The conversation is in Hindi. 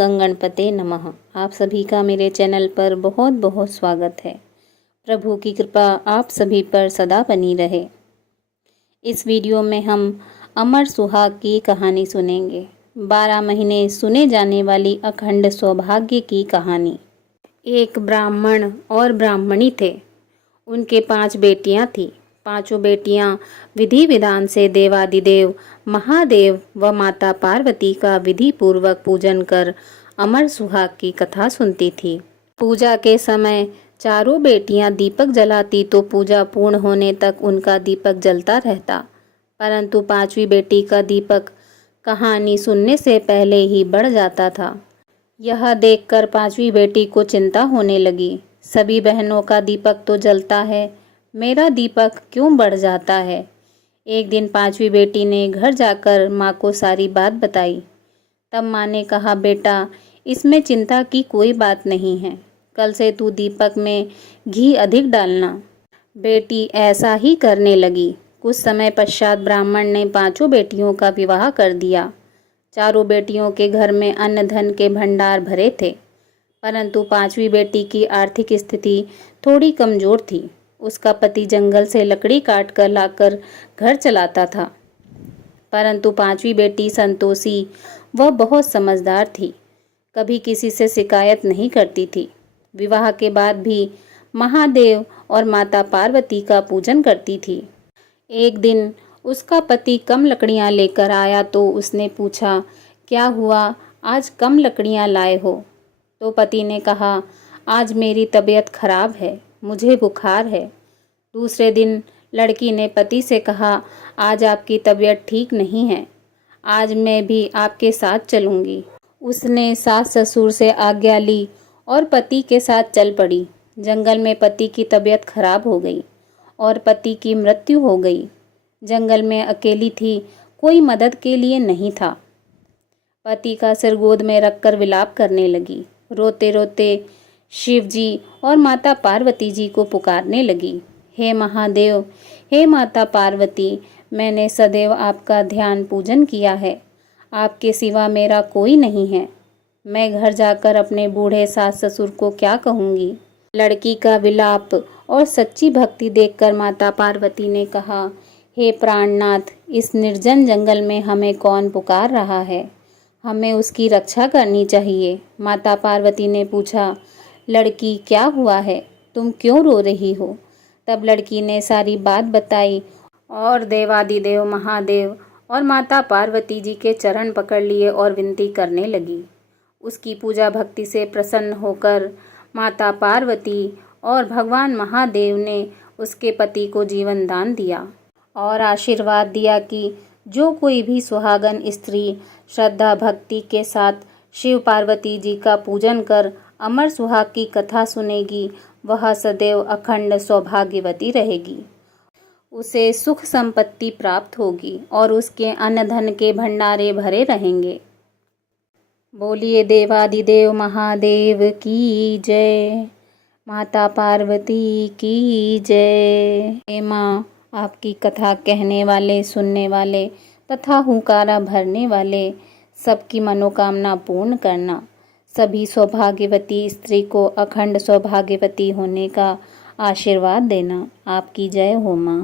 गंगणपते नमः। आप सभी का मेरे चैनल पर बहुत बहुत स्वागत है। प्रभु की कृपा आप सभी पर सदा बनी रहे। इस वीडियो में हम अमर सुहाग की कहानी सुनेंगे। 12 महीने सुने जाने वाली अखंड सौभाग्य की कहानी। एक ब्राह्मण और ब्राह्मणी थे। उनके 5 बेटियां थीं। पांचों बेटियां विधि विधान से देवादिदेव महादेव व माता पार्वती का विधि पूर्वक पूजन कर अमर सुहाग की कथा सुनती थी। पूजा के समय चारों बेटियां दीपक जलाती तो पूजा पूर्ण होने तक उनका दीपक जलता रहता, परंतु 5वीं बेटी का दीपक कहानी सुनने से पहले ही बढ़ जाता था। यह देखकर 5वीं बेटी को चिंता होने लगी। सभी बहनों का दीपक तो जलता है, मेरा दीपक क्यों बढ़ जाता है। एक दिन 5वीं बेटी ने घर जाकर माँ को सारी बात बताई। तब माँ ने कहा, बेटा इसमें चिंता की कोई बात नहीं है, कल से तू दीपक में घी अधिक डालना। बेटी ऐसा ही करने लगी। कुछ समय पश्चात ब्राह्मण ने 5 बेटियों का विवाह कर दिया। चारों बेटियों के घर में अन्न धन के भंडार भरे थे, परंतु 5वीं बेटी की आर्थिक स्थिति थोड़ी कमजोर थी। उसका पति जंगल से लकड़ी काट कर लाकर घर चलाता था, परंतु 5वीं बेटी संतोषी वह बहुत समझदार थी, कभी किसी से शिकायत नहीं करती थी। विवाह के बाद भी महादेव और माता पार्वती का पूजन करती थी। एक दिन उसका पति कम लकड़ियां लेकर आया तो उसने पूछा, क्या हुआ, आज कम लकड़ियां लाए हो। तो पति ने कहा, आज मेरी तबीयत खराब है, मुझे बुखार है। दूसरे दिन लड़की ने पति से कहा, आज आपकी तबीयत ठीक नहीं है, आज मैं भी आपके साथ चलूंगी। उसने सास ससुर से आज्ञा ली और पति के साथ चल पड़ी। जंगल में पति की तबीयत खराब हो गई और पति की मृत्यु हो गई। जंगल में अकेली थी, कोई मदद के लिए नहीं था। पति का सिर गोद में रखकर विलाप करने लगी। रोते रोते शिव जी और माता पार्वती जी को पुकारने लगी, हे महादेव, हे माता पार्वती, मैंने सदैव आपका ध्यान पूजन किया है, आपके सिवा मेरा कोई नहीं है। मैं घर जाकर अपने बूढ़े सास ससुर को क्या कहूँगी। लड़की का विलाप और सच्ची भक्ति देखकर माता पार्वती ने कहा, हे प्राणनाथ, इस निर्जन जंगल में हमें कौन पुकार रहा है, हमें उसकी रक्षा करनी चाहिए। माता पार्वती ने पूछा, लड़की क्या हुआ है, तुम क्यों रो रही हो। तब लड़की ने सारी बात बताई और देवादिदेव महादेव और माता पार्वती जी के चरण पकड़ लिए और विनती करने लगी। उसकी पूजा भक्ति से प्रसन्न होकर माता पार्वती और भगवान महादेव ने उसके पति को जीवन दान दिया और आशीर्वाद दिया कि जो कोई भी सुहागन स्त्री श्रद्धा भक्ति के साथ शिव पार्वती जी का पूजन कर अमर सुहाग की कथा सुनेगी, वह सदैव अखंड सौभाग्यवती रहेगी। उसे सुख संपत्ति प्राप्त होगी और उसके अन्न धन के भंडारे भरे रहेंगे। बोलिए देवादिदेव महादेव की जय, माता पार्वती की जय। हे माँ, आपकी कथा कहने वाले, सुनने वाले तथा हुंकारा भरने वाले सबकी मनोकामना पूर्ण करना। सभी सौभाग्यवती स्त्री को अखंड सौभाग्यवती होने का आशीर्वाद देना। आपकी जय हो माँ।